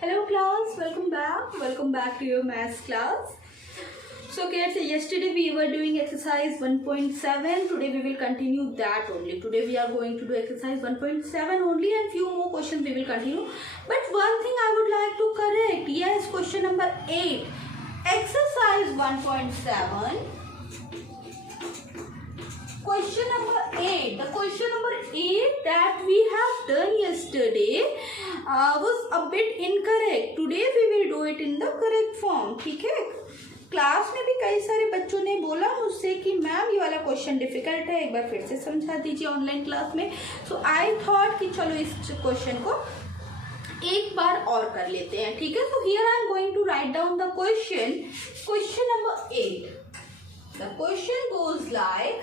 Hello class, welcome back. Welcome back to your maths class. So kids, yesterday we were doing exercise 1.7. Today we will continue that only. Today we are going to do exercise 1.7 only and few more questions we will continue. But one thing I would like to correct. Yes, question number 8. Exercise 1.7. Question number 8. The question number 8 that we have done yesterday was a bit incorrect. Today we will do it in the correct form. ठीक है? क्लास में भी कई सारे बच्चों ने बोला मुझसे कि मैम ये वाला क्वेश्चन डिफिकल्ट है, एक बार फिर से समझा दीजिए ऑनलाइन क्लास में. सो आई थॉट कि चलो इस क्वेश्चन को एक बार और कर लेते हैं. ठीक है? So here I am going to write down the question number 8. The question goes like,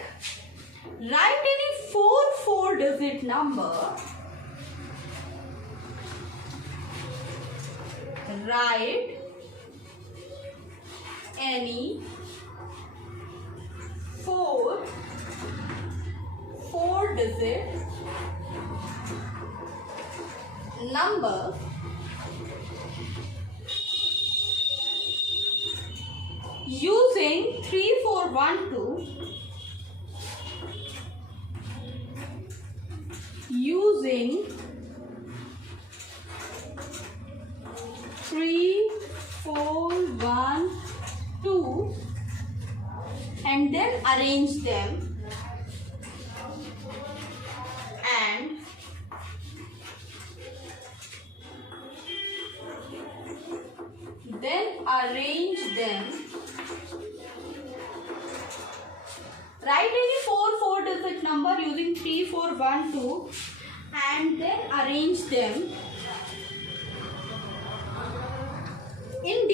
write any four digit number. Write any four digit number using 3412. Using 3, 4, 1, 2 and then arrange them and write any four digit number using 3, 4, 1, 2 and then arrange them in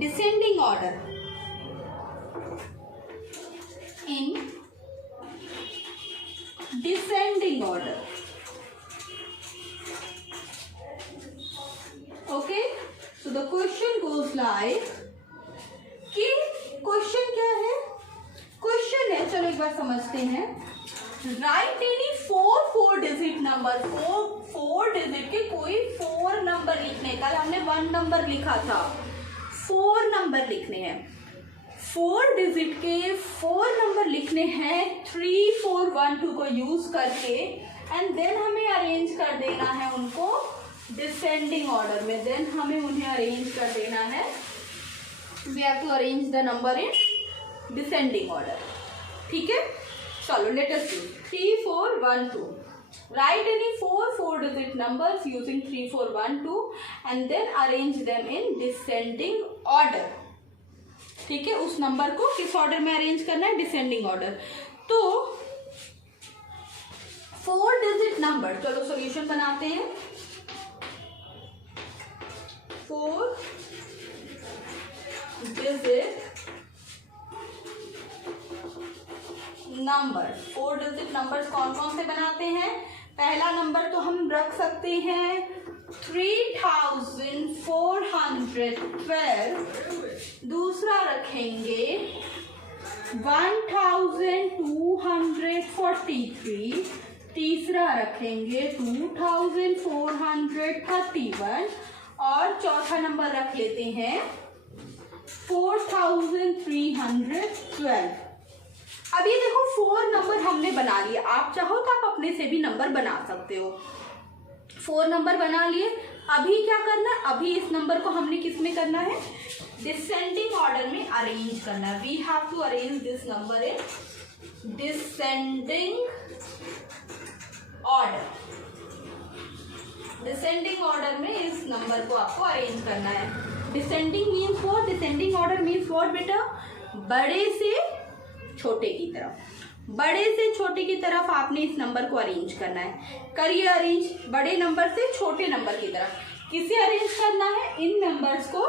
descending order. In descending order. Okay? So the question goes like कि क्वेश्चन क्या है? क्वेश्चन है, चलो एक बार समझते हैं. Right any four digit number. Four digit के कोई 4 नंबर लिखने. कल हमने 1 नंबर लिखा था, 4 नंबर लिखने हैं. 4 डिजिट के 4 नंबर लिखने हैं 3, 4, 1, 2 को यूज करके एंड देन हमें अरेंज कर देना है उनको डिसेंडिंग ऑर्डर में. देन हमें उन्हें अरेंज कर देना है. We have to arrange the number in descending order. ठीक है? चलो let us do 3, 4, 1, 2. Write any four digit numbers using 3, 4, 1, 2 and then arrange them in descending order. ठीक है? उस नंबर को किस ऑर्डर में अरेंज करना है? Descending order. तो 4 डिजिट नंबर, चलो सॉल्यूशन बनाते हैं. 4 डिजिट नंबर. 4 डिजिट नंबर्स कौन कौन से बनाते हैं? पहला नंबर तो हम रख सकते हैं 3412. दूसरा रखेंगे 1243. तीसरा रखेंगे 2431 और चौथा नंबर रख लेते हैं 4312. अब ये देखो 4 नंबर हमने बना लिए. आप चाहो तो आप अपने से भी नंबर बना सकते हो. 4 नंबर बना लिए. अभी क्या करना है? अभी इस नंबर को हमने किस में करना है? डिसेंडिंग ऑर्डर में अरेंज करना है. We have to arrange this number in descending order. Descending order में इस नंबर को आपको अरेंज करना है. Descending means what? Descending order means what बेटा? बड़े से छोटे की तरफ. बड़े से छोटे की तरफ आपने इस नंबर को अरेंज करना है. करिए अरेंज. बड़े नंबर से छोटे नंबर की तरफ किसे अरेंज करना है? इन नंबर्स को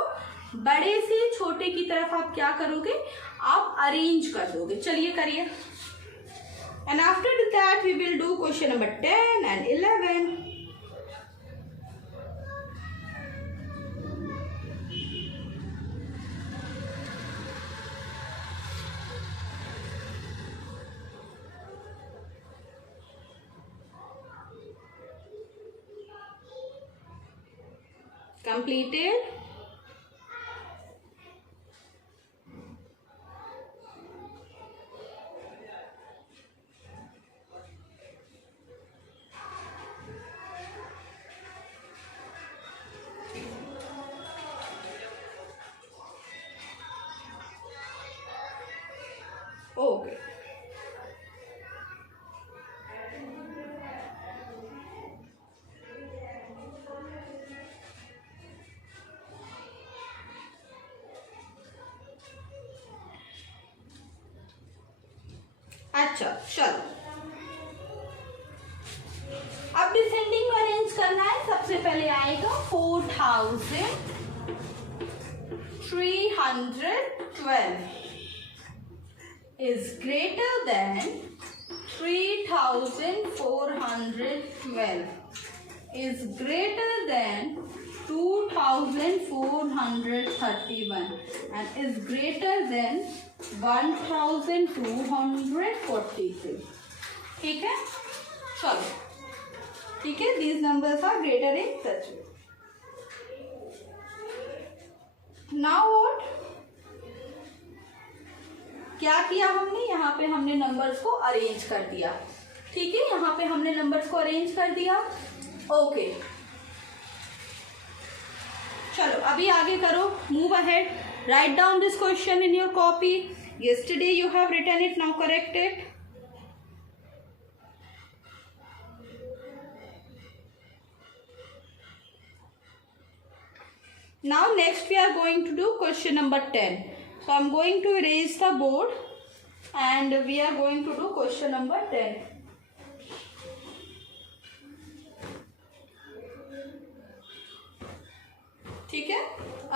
बड़े से छोटे की तरफ आप क्या करोगे? आप अरेंज कर दोगे. चलिए करिए. And after that we will do question number 10 and 11. completed. Okay. अच्छा चलो, अब डिसेंडिंग में अरेंज करना है। सबसे पहले आएगा 4312 is greater than 3412 is greater than 2431 and is greater than 1243. ठीक है, चलो ठीक है, these numbers are greater in such way. Now what? क्या किया हमने, यहाँ पे हमने नंबर्स को अरेंज कर दिया। ठीक है, यहाँ पे हमने नंबर्स को अरेंज कर दिया। ओके चलो अभी आगे करो, move ahead, write down this question in your copy. yesterday you have written it, now correct it. Now next we are going to do question number 10. So I am going to erase the board and we are going to do question number 10. ठीक है,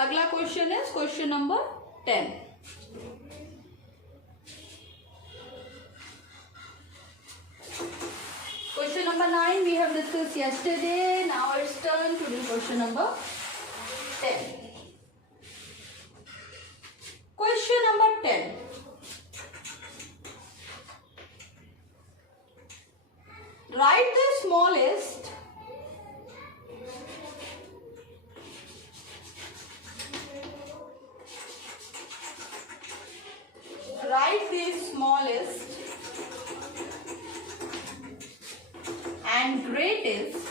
अगला क्वेश्चन है question number 10. Question number 9 we have discussed yesterday. Now it's turn to do question number 10. Question number 10. Write the smallest and greatest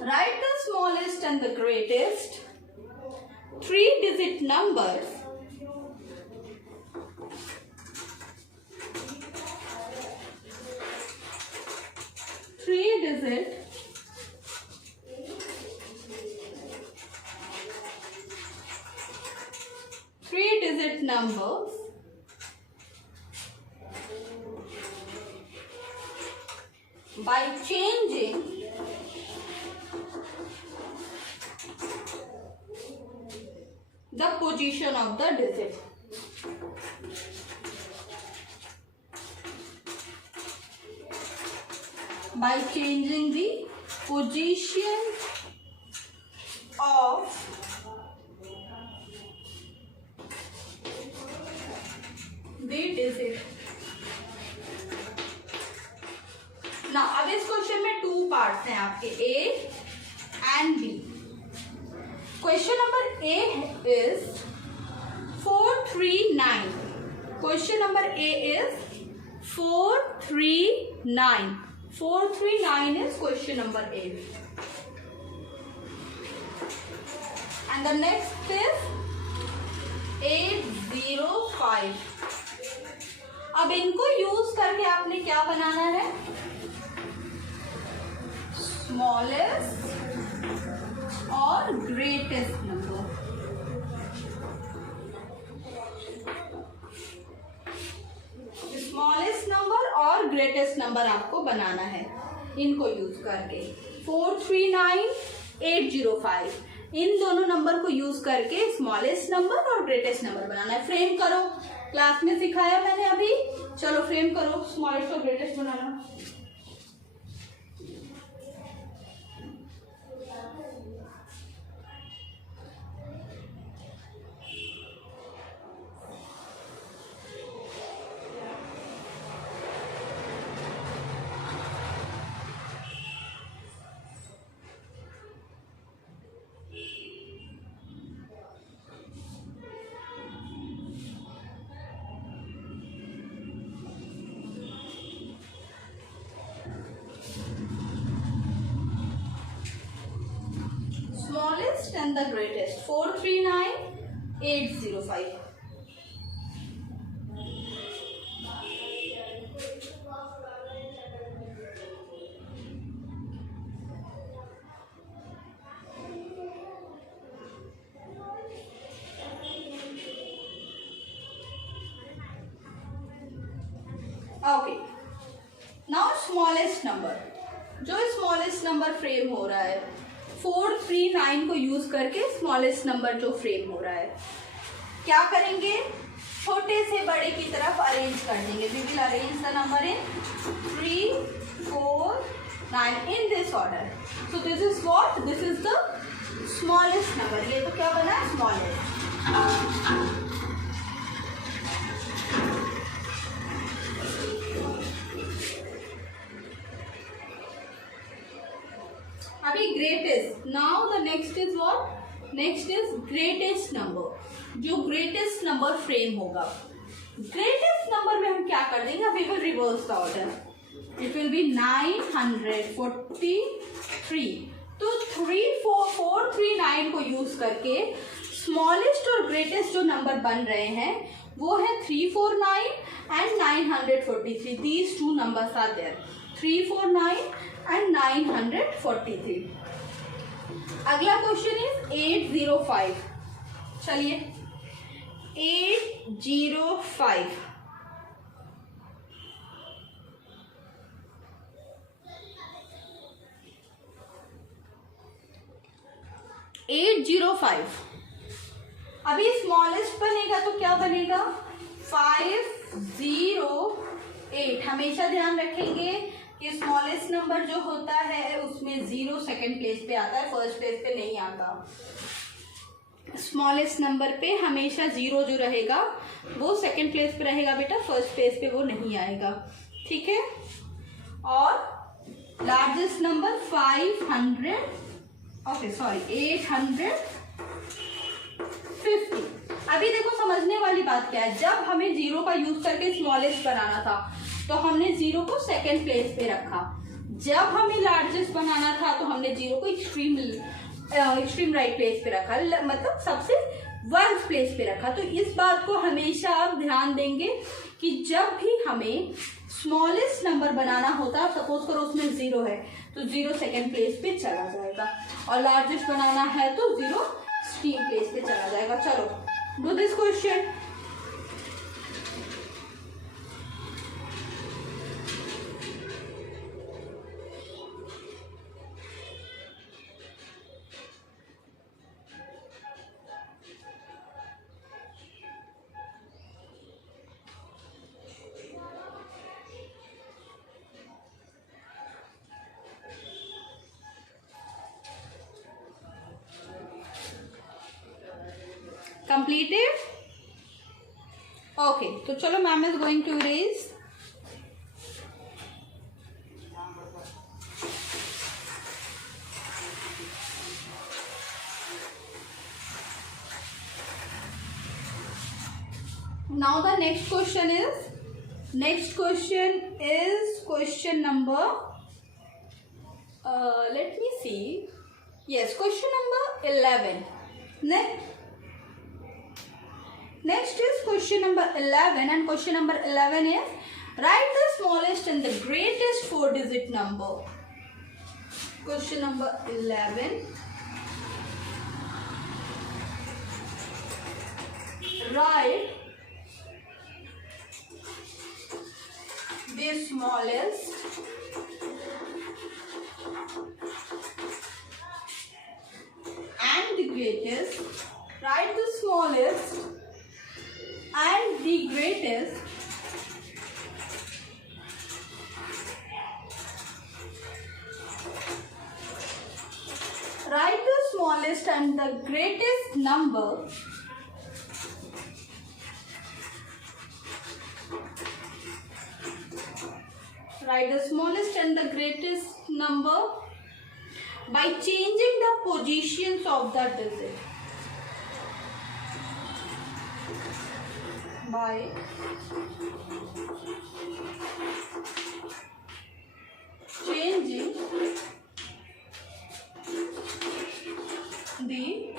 write the smallest and the greatest 3-digit numbers three-digit numbers by changing the position of the digit. By changing the position of the digit. Now, अब इस क्वेश्चन में 2 पार्ट्स हैं आपके, A and B. Question number A is 439. Question number A is 439. 439 is question number A. And the next is 805. अब इनको यूज करके आपने क्या बनाना है, स्मॉलेस्ट और ग्रेटेस्ट नंबर। स्मॉलेस्ट नंबर और ग्रेटेस्ट नंबर आपको बनाना है इनको यूज करके। 439, 805 इन दोनों नंबर को यूज करके स्मॉलेस्ट नंबर और ग्रेटेस्ट नंबर बनाना है। फ्रेम करो, क्लास में सिखाया मैंने अभी, चलो फ्रेम करो, स्मॉलेस्ट और ग्रेटेस्ट बनाना। smallest and the greatest. 439,805. Okay, now smallest number, जो स्मॉलेस्ट नंबर फ्रेम हो रहा है 439 को यूज करके स्मॉलेस्ट नंबर जो फ्रेम हो रहा है, क्या करेंगे, छोटे से बड़े की तरफ अरेंज कर देंगे. We will arrange the number in 3, 4, 9 in this order. So this is what, this is the smallest number. ये तो क्या बना, स्मॉलेस्ट. अभी greatest. Now the next is what, next is greatest number. जो ग्रेटेस्ट नंबर फ्रेम होगा, greatest number में हम क्या कर देंगे, we will reverse the order. It will be 943. तो 439 को यूज करके स्मॉलेस्ट और ग्रेटेस्ट जो नंबर बन रहे हैं वो है 349 and 943. These two numbers are there, 349 and 943. अगला क्वेश्चन इज 805. चलिए 805. अभी स्मॉलेस्ट बनेगा तो क्या बनेगा, 508. हमेशा ध्यान रखेंगे कि स्मॉलेस्ट नंबर जो होता है उसमें 0 सेकंड प्लेस पे आता है, फर्स्ट प्लेस पे नहीं आता. स्मॉलेस्ट नंबर पे हमेशा 0 जो रहेगा वो सेकंड प्लेस पे रहेगा बेटा, फर्स्ट प्लेस पे वो नहीं आएगा. ठीक है. और लार्जेस्ट नंबर 500, ओके सॉरी 850. अभी देखो समझने वाली बात क्या है, जब हमें 0 का यूज करके स्मॉलेस्ट बनाना था तो हमने 0 को सेकंड प्लेस पे रखा. जब हमें लार्जेस्ट बनाना था तो हमने 0 को एक्सट्रीम राइट प्लेस पे रखा, मतलब सबसे वर्स्ट प्लेस पे रखा. तो इस बात को हमेशा आप ध्यान देंगे कि जब भी हमें स्मॉलेस्ट नंबर बनाना होता, सपोज करो उसमें 0 है तो 0 सेकंड प्लेस पे चला जाएगा, और लार्जेस्ट बनाना है तो 0 एक्सट्रीम प्लेस पे चला जाएगा. चलो do this question. Completed? Okay, तो चलो ma'am is going to erase. Now the next question is question number, let me see, yes, question number 11. Next is question number 11, and question number 11 is write the smallest and the greatest 4-digit number. Question number 11, write the smallest and the greatest. Write the smallest and the greatest number write the smallest and the greatest number by changing the positions of the digit. By changing the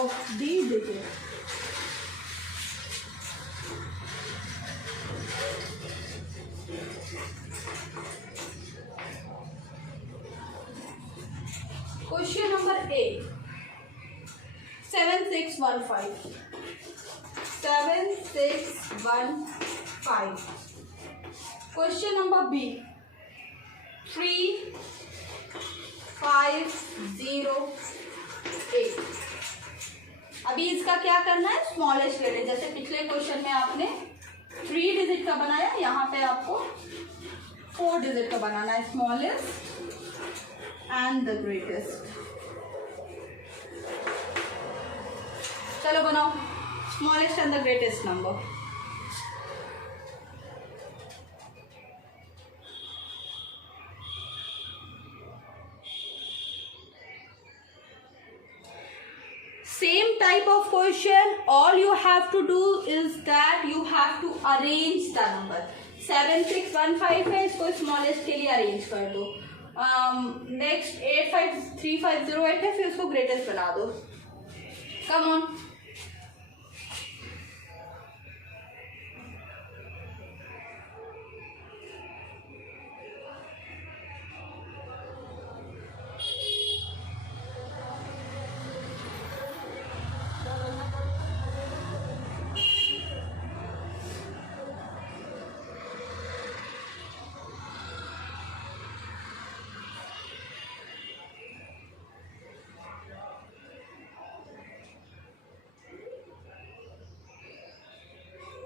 of the digit. Question number 8. 7615. 7615. Question number B. 3508. अभी इसका क्या करना है, स्मॉलेस्ट लेना है। जैसे पिछले क्वेश्चन में आपने 3 डिजिट का बनाया, यहाँ पे आपको 4 डिजिट का बनाना है, स्मॉलेस्ट एंड द ग्रेटेस्ट। चलो बनाओ smallest and the greatest number. Same type of question, all you have to do is that you have to arrange the number. 7615 है, इसको स्मॉलेस्ट के लिए अरेंज कर दो। नेक्स्ट 853508 है, फिर उसको ग्रेटेस्ट बना दो। Come on.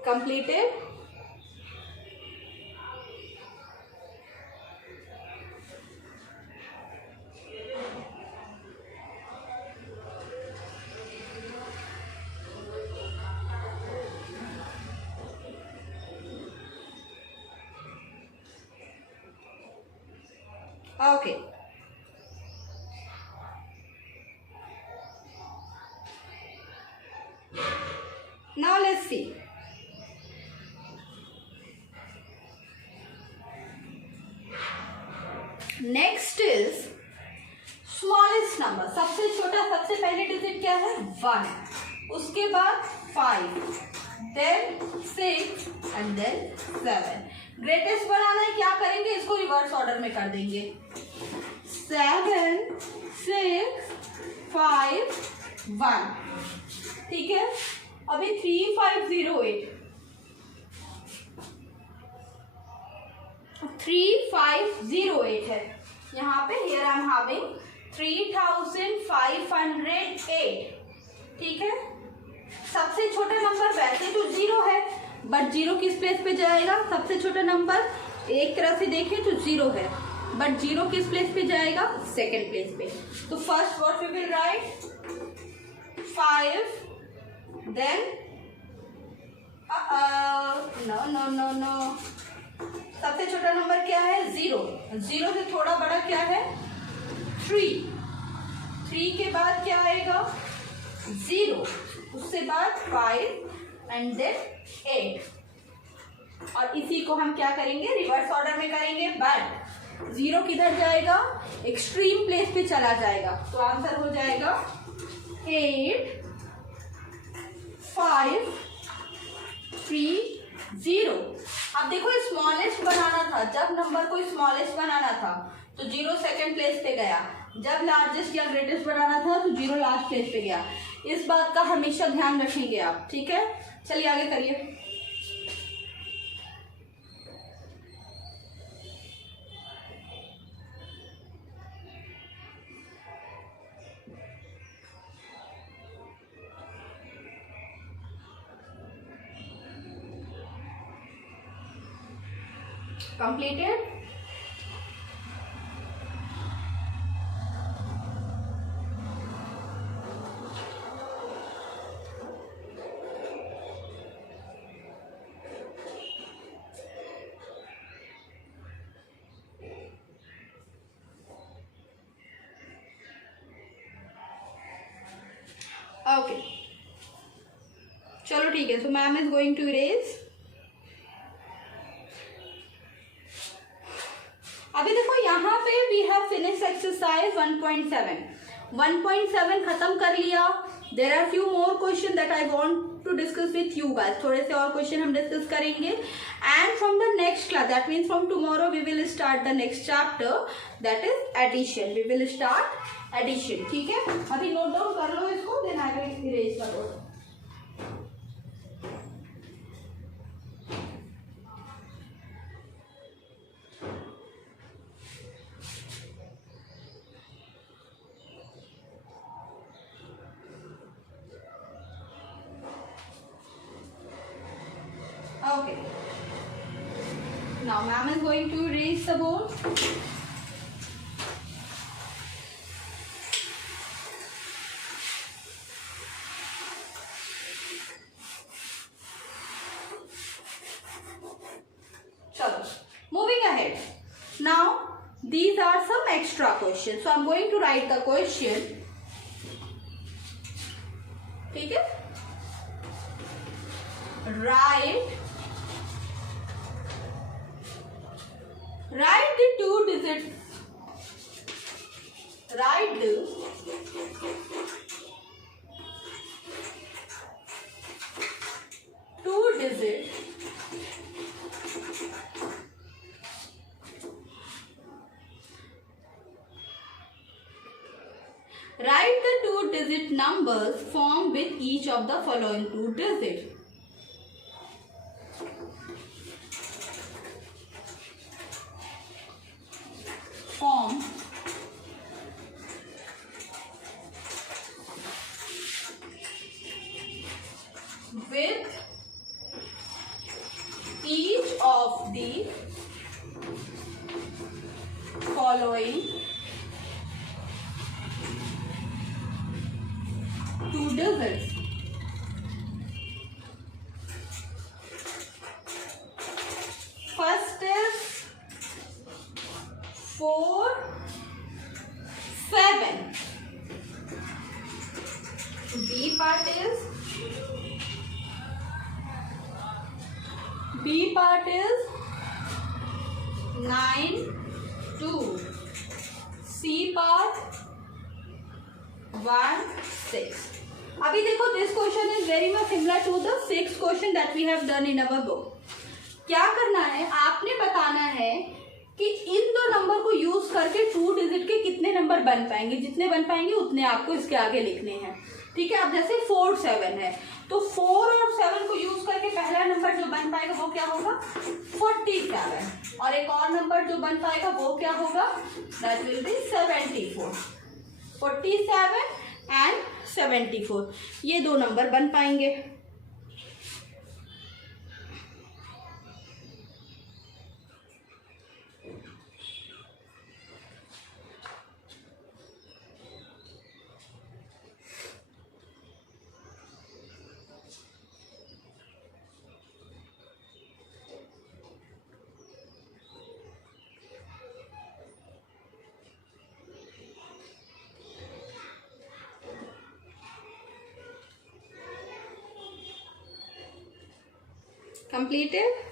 Completed. Okay. Now let's see. Next is smallest number. सबसे छोटा, सबसे पहले डिजिट क्या है, 1, उसके बाद 5, देन 6 एंड देन 7। ग्रेटेस्ट बनाना है, क्या करेंगे, इसको रिवर्स ऑर्डर में कर देंगे। 7 6 5 1। ठीक है, अभी 3508 3508 है यहाँ पे। Here I am having 3508। ठीक है, सबसे छोटा नंबर वैसे तो 0 है, बट 0 किस प्लेस पे जाएगा, सबसे छोटा नंबर एक तरह से देखें तो 0 है, बट 0 किस प्लेस पे जाएगा, सेकेंड प्लेस पे। तो first what we will write, 5, then no, सबसे छोटा नंबर क्या है, 0। 0 से थोड़ा बड़ा क्या है, 3 के बाद क्या आएगा, 0, उससे बाद 5 एंड देन 8। और इसी को हम क्या करेंगे, रिवर्स ऑर्डर में करेंगे, बट 0 किधर जाएगा, एक्सट्रीम प्लेस पे चला जाएगा। तो आंसर हो जाएगा 8 5 3 0। अब देखो स्मॉलेस्ट बनाना था, जब नंबर को स्मॉलेस्ट बनाना था तो 0 सेकंड प्लेस पे गया, जब लार्जेस्ट या ग्रेटेस्ट बनाना था तो 0 लास्ट प्लेस पे गया। इस बात का हमेशा ध्यान रखेंगे आप। ठीक है, चलिए आगे करिए। Completed. Okay. चलो ठीक है, so ma'am is going to erase. अभी देखो यहाँ पे वी हैव फिनिश एक्सरसाइज 1.7 खत्म कर लिया। There are few more question that I want to discuss with you guys. थोड़े से और क्वेश्चन हम डिस्कस करेंगे and from the next class, that means from tomorrow we will start the next chapter, that is addition. We will start addition. ठीक है, अभी note down कर लो इसको, then I will erase the board. Okay. Now ma'am is going to erase the board. Chalo. Moving ahead. Now these are some extra questions. So I'm going to write the question. ठीक है? Write the two digits. Write the two digit write the two digit numbers formed with each of the following two digits. Form with each of the following two digits. First is 4, 7. B part is 9, 2. C part 1, 6. अभी देखो, this question is very much similar to the 6th question that we have done in our book. क्या करना है, आपने बताना है कि इन दो नंबर को यूज करके 2 डिजिट के कितने नंबर बन पाएंगे. जितने बन पाएंगे उतने आपको इसके आगे लिखने हैं. ठीक है, अब जैसे 4, 7 है तो 4 और 7 को यूज करके पहला नंबर जो बन पाएगा वो क्या होगा, 47. और एक और नंबर जो बन पाएगा वो क्या होगा, दैट विल बी 74. 47 एंड 74, ये दो नंबर बन पाएंगे. Completed?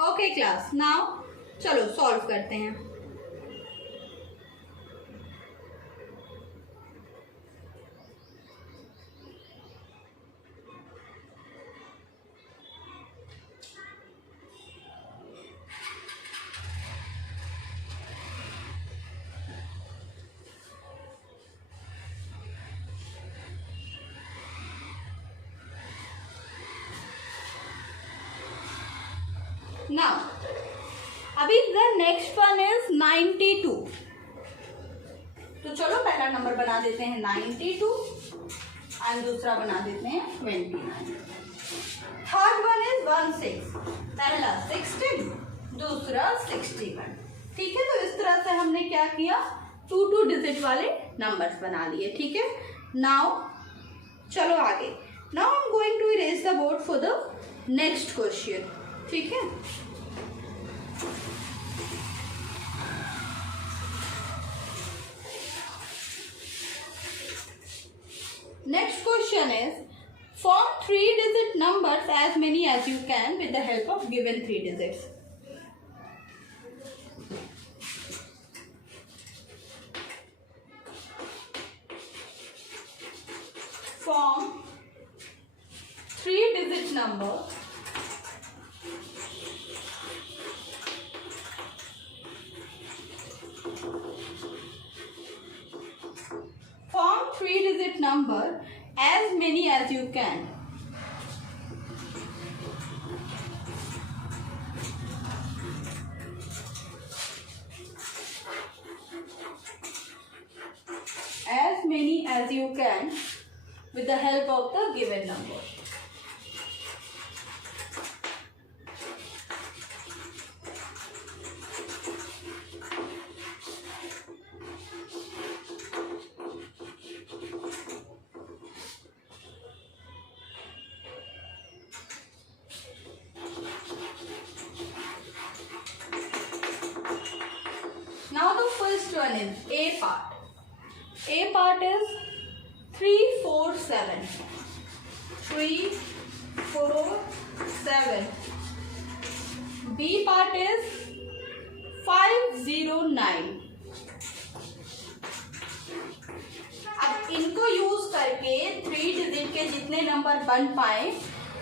ओके क्लास, नाउ चलो सॉल्व करते हैं. नाउ अभी द नेक्स्ट वन इज 92. तो चलो पहला नंबर बना देते हैं 92 एंड दूसरा बना देते हैं 29. Third one is 16. पहला 16, दूसरा 61. ठीक है, तो इस तरह से हमने क्या किया, 2 डिजिट वाले नंबर्स बना लिए. ठीक है, नाउ चलो आगे. Now I am going to erase the board for the next question. ठीक है. Next question is, form 3-digit numbers as many as you can with the help of given 3 digits. Form 3-digit number number as many as you can. As many as you can with the help of the given number. Now the first one is A part. A part is 3, 4, 7. 3, 4, 7. B part is 5, 0, 9. अब इनको यूज करके 3 डिजिट के जितने नंबर बन पाए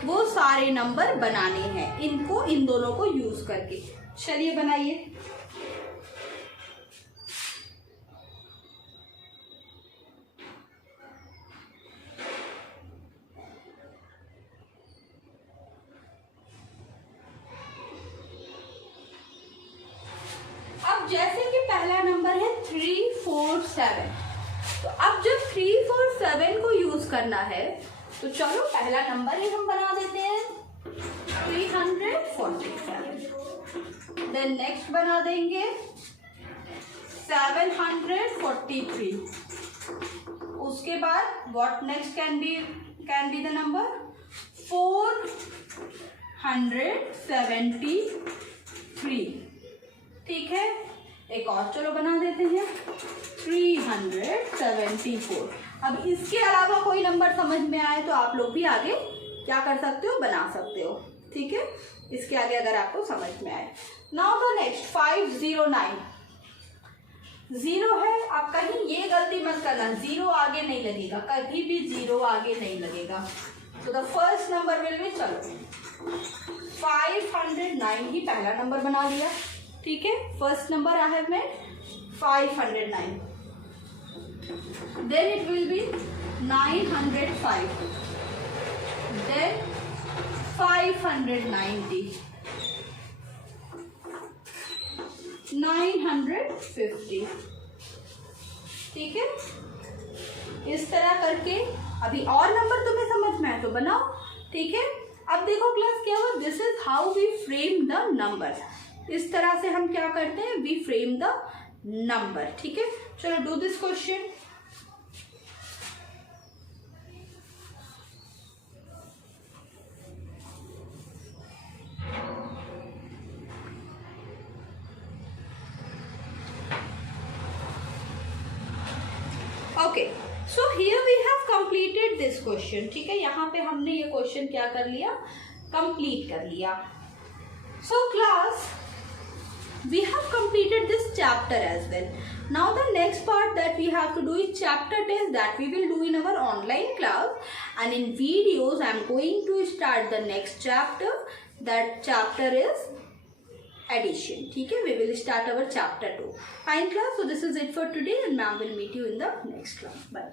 वो सारे नंबर बनाने हैं. इनको इन दोनों को यूज करके. चलिए बनाइए. जैसे कि पहला नंबर है 3, 4, 7. तो अब जब 3, 4, 7 को यूज करना है तो चलो पहला नंबर ही हम बना देते हैं 347. देन नेक्स्ट बना देंगे 743. उसके बाद what next can be the number 473. ठीक है. एक और चलो बना देते हैं 374. अब इसके अलावा कोई नंबर समझ में आए तो आप लोग भी आगे क्या कर सकते हो, बना सकते हो. ठीक है. इसके आगे अगर आपको समझ में आए. Now the next 509. 0 है. आप कहीं ये गलती मत करना, 0 आगे नहीं लगेगा, कभी भी 0 आगे नहीं लगेगा. तो the first number will be, चलो 509 ही पहला नंबर बना लिया. ठीक है. First number I have made 509. Then it will be 905. देन 590. 950. ठीक है. इस तरह करके अभी और नंबर तुम्हें समझ में आए तो बनाओ. ठीक है. अब देखो क्लास क्या हुआ. This is how we frame the number. इस तरह से हम क्या करते हैं, वी फ्रेम द नंबर. ठीक है. चलो do this question. Okay. So here we have completed this question. ठीक है. यहाँ पे हमने ये क्वेश्चन क्या कर लिया, कंप्लीट कर लिया. So class we have completed this chapter as well. Now the next part that we have to do is chapter test that we will do in our online class, and in videos I am going to start the next chapter. That chapter is addition. ठीक है. We will start our chapter 2. Fine class. So this is it for today and ma'am will meet you in the next class. Bye.